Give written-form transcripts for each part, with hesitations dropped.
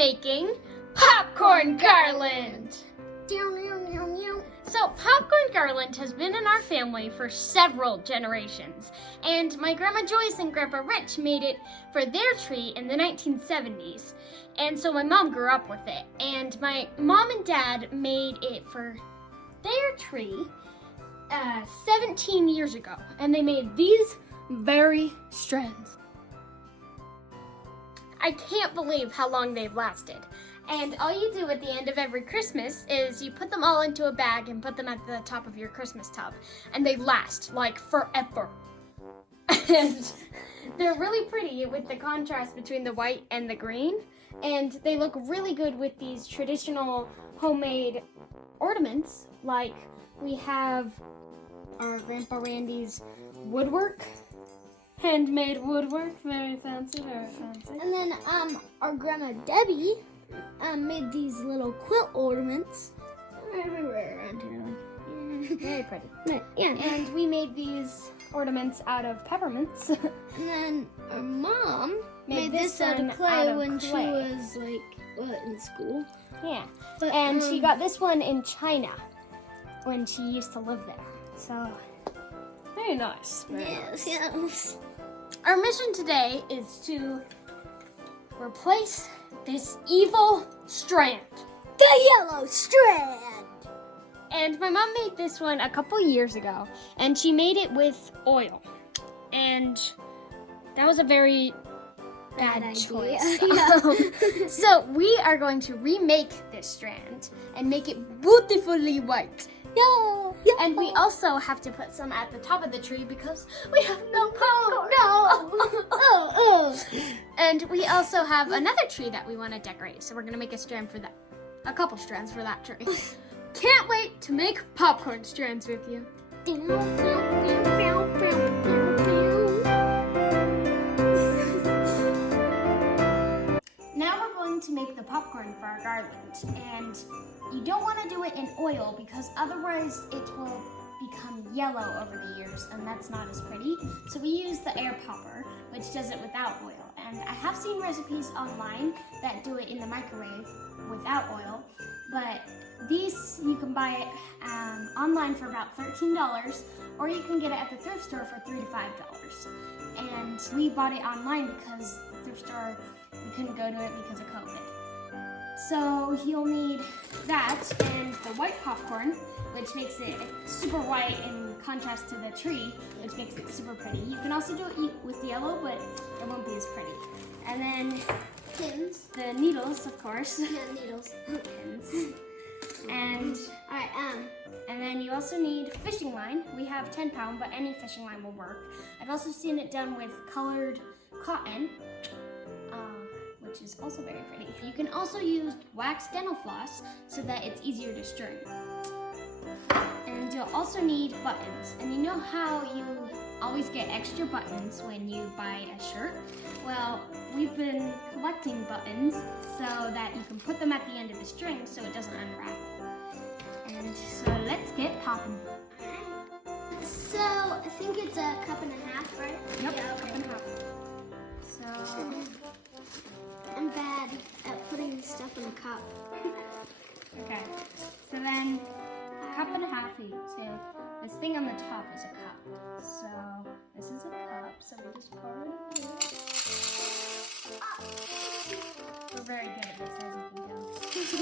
making Popcorn Garland. So Popcorn Garland has been in our family for several generations, and my Grandma Joyce and Grandpa Rich made it for their tree in the 1970s, and so my mom grew up with it, and my mom and dad made it for their tree 17 years ago, and they made these very strands. I can't believe how long they've lasted. And all you do at the end of every Christmas is you put them all into a bag and put them at the top of your Christmas tub. And they last like forever. And they're really pretty with the contrast between the white and the green. And they look really good with these traditional homemade ornaments. Like we have our Grandpa Randy's woodwork. Handmade woodwork, very fancy, very fancy. And then our Grandma Debbie made these little quilt ornaments everywhere around here. Very pretty. Yeah. And we made these ornaments out of peppermints. And then our mom made this out of clay when she was in school. Yeah. But, and she got this one in China when she used to live there. So, very nice. Yes. Our mission today is to replace this evil strand. The yellow strand! And my mom made this one a couple years ago, and she made it with oil. And that was a very bad choice. Yeah. So we are going to remake this strand and make it beautifully white. Yeah. And we also have to put some at the top of the tree because we have no popcorn. Oh. And we also have another tree that we want to decorate, so we're going to make a couple strands for that tree. Can't wait to make popcorn strands with you. Now we're going to make the popcorn for our garland, and you don't want to do it in oil because otherwise it will become yellow over the years, and that's not as pretty. So we use the air popper, which does it without oil. And I have seen recipes online that do it in the microwave without oil, but these you can buy it online for about $13, or you can get it at the thrift store for $3 to $5. And we bought it online because the thrift store, we couldn't go to it because of COVID. So you'll need that and the white popcorn, which makes it super white in contrast to the tree, which makes it super pretty. You can also do it with yellow, but it won't be as pretty. And then Pins. the needles, of course. Yeah, needles. Pins. And and then you also need fishing line. We have 10-pound, but any fishing line will work. I've also seen it done with colored cotton, which is also very pretty. You can also use wax dental floss so that it's easier to string. And you'll also need buttons. And you know how you always get extra buttons when you buy a shirt? Well, we've been collecting buttons so that you can put them at the end of the string so it doesn't unravel. And so let's get popping. So I think it's a cup and a half, right? Yep, Yeah, cup and a half. So I'm bad at putting stuff in a cup. okay, so then cup and a half each. So this thing on the top is a cup. So this is a cup. So we just pour it in here. We're very good at this, as you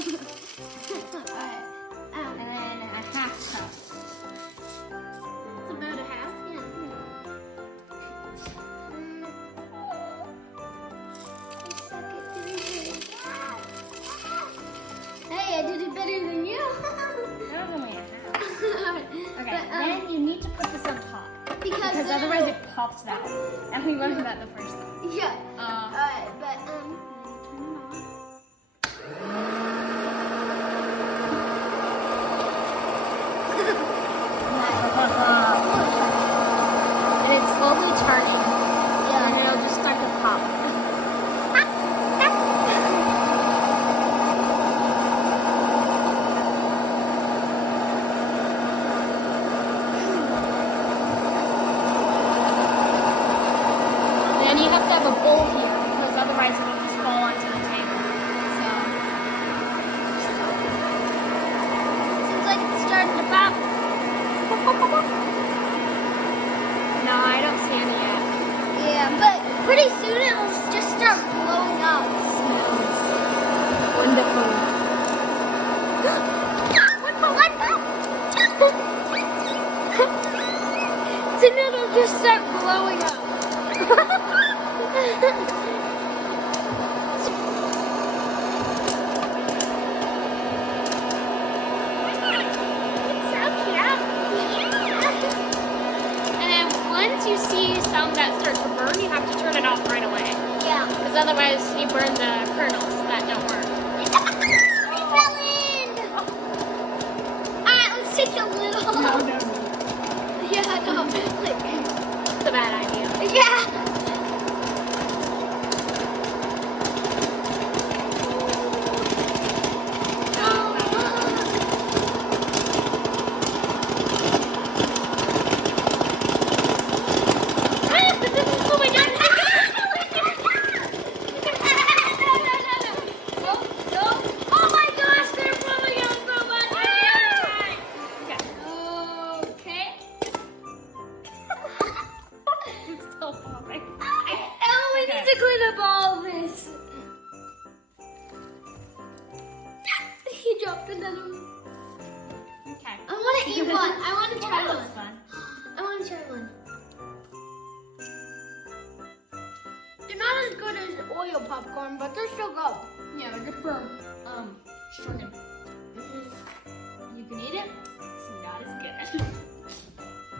can tell. Alright. And then a half cup. It's about a half, yeah. Hey, I did it better than you. That was only a half. Okay, then you need to put this on top. Because otherwise it pops out. And we learned that the first time. Yeah. Alright, but turn it And it's slowly turning. Yeah. And it'll just start to pop. Then you have to have a bowl here because otherwise it'll just fall onto the table. but pretty soon it'll just start blowing up. It smells wonderful. Soon it'll just start blowing up. Once you see some that start to burn, you have to turn it off right away. Yeah. Because otherwise you burn the kernels that don't work. It fell in! Alright, let's take a little. No. Yeah, no. It's a bad idea. Yeah. To clean up all this. He dropped another one. Okay. I want to eat one. I want to try That one. was fun. I want to try one. They're not as good as oil popcorn, but they're still good. Yeah, they're good for stringing. You can eat it. It's not as good.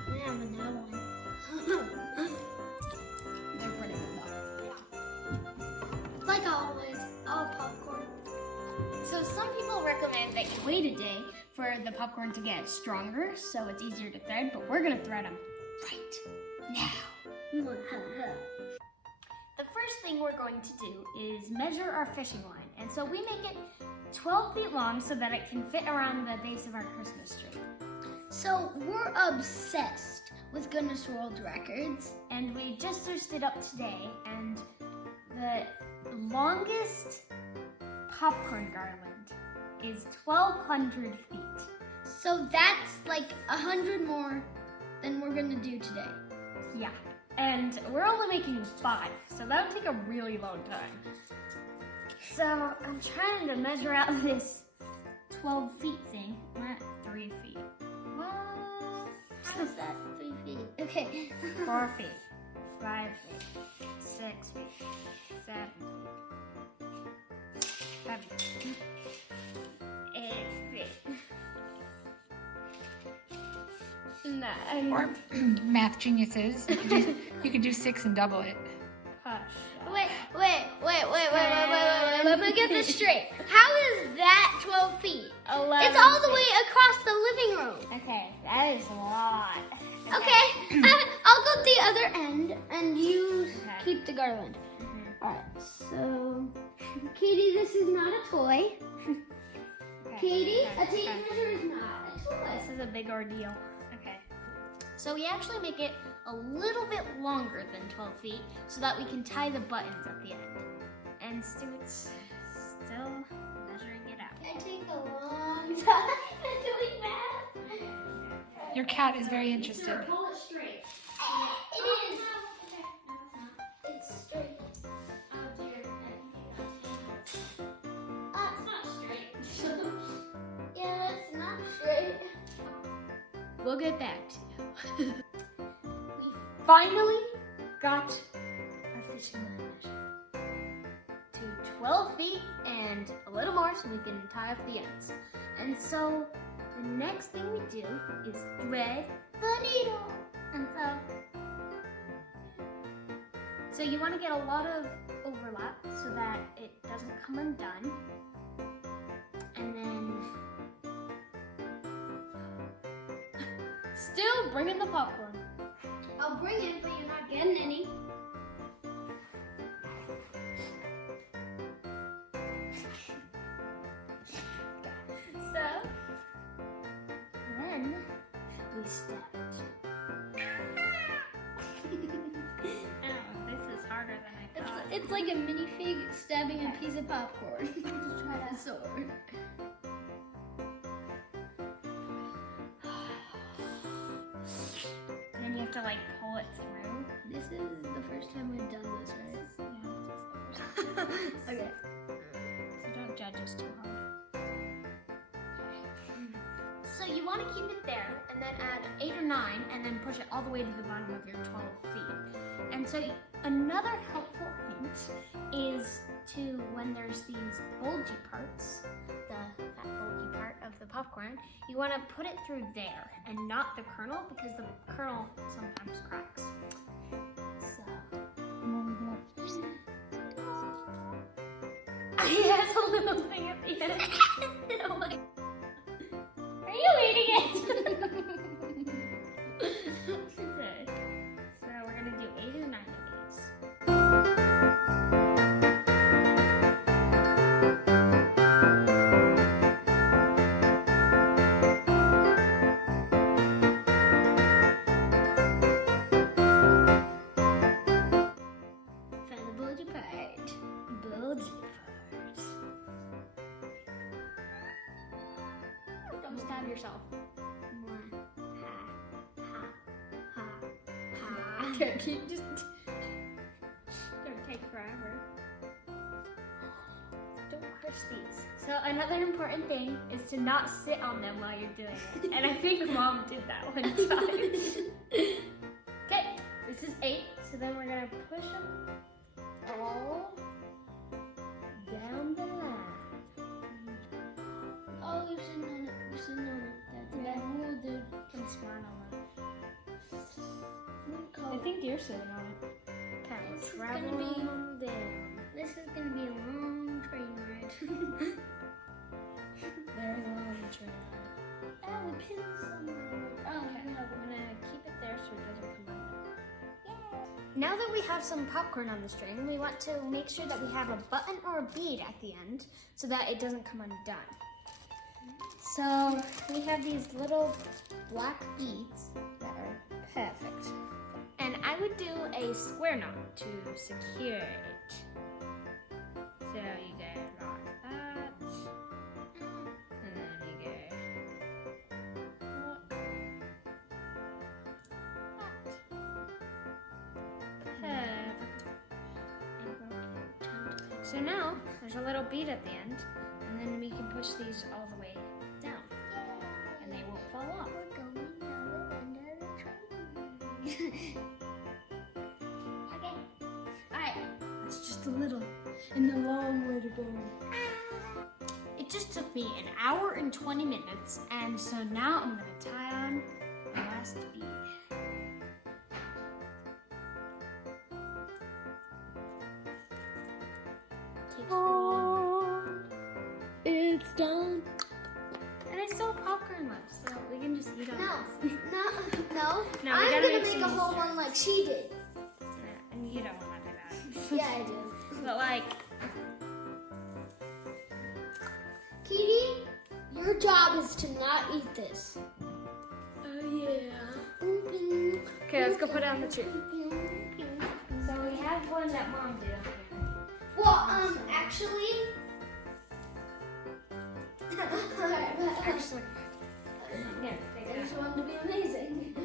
I have another one. They're pretty good though. Like always, all popcorn. So some people recommend that you wait a day for the popcorn to get stronger, so it's easier to thread, but we're gonna thread them right now. The first thing we're going to do is measure our fishing line. And so we make it 12 feet long so that it can fit around the base of our Christmas tree. So we're obsessed with Guinness World Records. And we just searched it up today, and the longest popcorn garland is 1,200 feet. So that's like 100 more than we're gonna do today. Yeah, and we're only making 5, so that would take a really long time. So I'm trying to measure out this 12 feet thing. Not 3 feet. Well, How's that 3 feet? Okay. 4 feet, 5 feet, 6 feet, 7 feet, 8 feet. 9. Or math geniuses. You could do 6 and double it. Wait. Let me get this straight. How is that 12 feet? 11 It's all the way across the living room. Okay, that is a lot. Okay, I'll go the other end and you keep the garland. Alright, so Katie, this is not a toy. Katie, a tape measure is not a toy. This is a big ordeal. Okay. So we actually make it a little bit longer than 12 feet so that we can tie the buttons at the end. And Stuart's still measuring it out. I take a long time doing math. Your cat is very interested. Pull it straight. It is. It's straight. Oh dear. It's not straight. Yeah, that's not straight. We'll get back to you. We finally got our fishing line measured to 12 feet and a little more so we can tie up the ends. And so the next thing we do is thread the needle. And so you want to get a lot of overlap so that it doesn't come undone. And then still bring in the popcorn. I'll bring it, but you're not getting any. So then we step it. This is harder than I thought. It's like a minifig stabbing a piece of popcorn. Try that sword. Then you have to to like pull it through. This is the first time we've done this, right? Okay. So don't judge us too hard. So you want to keep it there and then add 8 or 9 and then push it all the way to the bottom of your 12 feet. And so another helpful hint is to, when there's these bulgy parts, the fat bulgy part of the popcorn, you want to put it through there and not the kernel because the kernel sometimes cracks. So, he has a little thing at the end. Oh my. Are you eating it? Okay. So we're gonna do 8 or 9 of these. Find the bulgy part. Bulgy parts. Don't stab yourself. One. Ha. Ha. Ha. Ha. Okay, you just don't take forever. Don't crush these. So another important thing is to not sit on them while you're doing it. And I think Mom did that one time. Okay, this is 8. So then we're gonna push them all down the line. Oh, you're sitting on it. You're sitting on it. That's a bad rule, dude. I'm smart on it. I Cold. think you're sitting on it. Okay, This is travel gonna be- on down. This is gonna be a long train ride. There's a long train. Oh, the pin's somewhere. Oh, Okay, no. I'm gonna keep it there so it doesn't come undone. Now that we have some popcorn on the string, we want to make sure that we have a button or a bead at the end so that it doesn't come undone. So we have these little black beads that are perfect. And I would do a square knot to secure it. So you go like that. And then you go perfect. So now there's a little bead at the end, and then we can push these all the way down, and they won't fall off. We're going down the end of the train. Okay. Alright, that's just a little, and a long way to go. It just took me 1 hour and 20 minutes, and so now I'm gonna tie on the last bead. It's done. And I still have popcorn left, so we can just eat on No, this. no. No, we I'm gotta gonna make make a some- whole one like she did. And you don't want to do that. Yeah, I do. But like, Katie, your job is to not eat this. oh yeah. Okay, let's go put it on the tree. So we have one that Mom did up here. Well, actually. Actually, here, take I it just out. want to be amazing.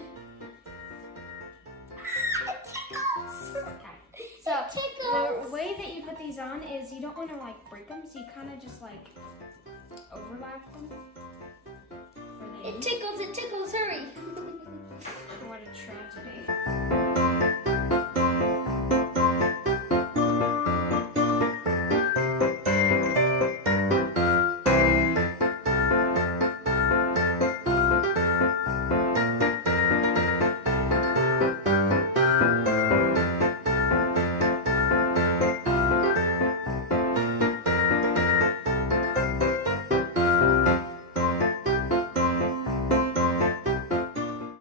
Okay. So the way that you put these on is you don't want to like break them, so you kind of just like overlap them. It tickles, hurry.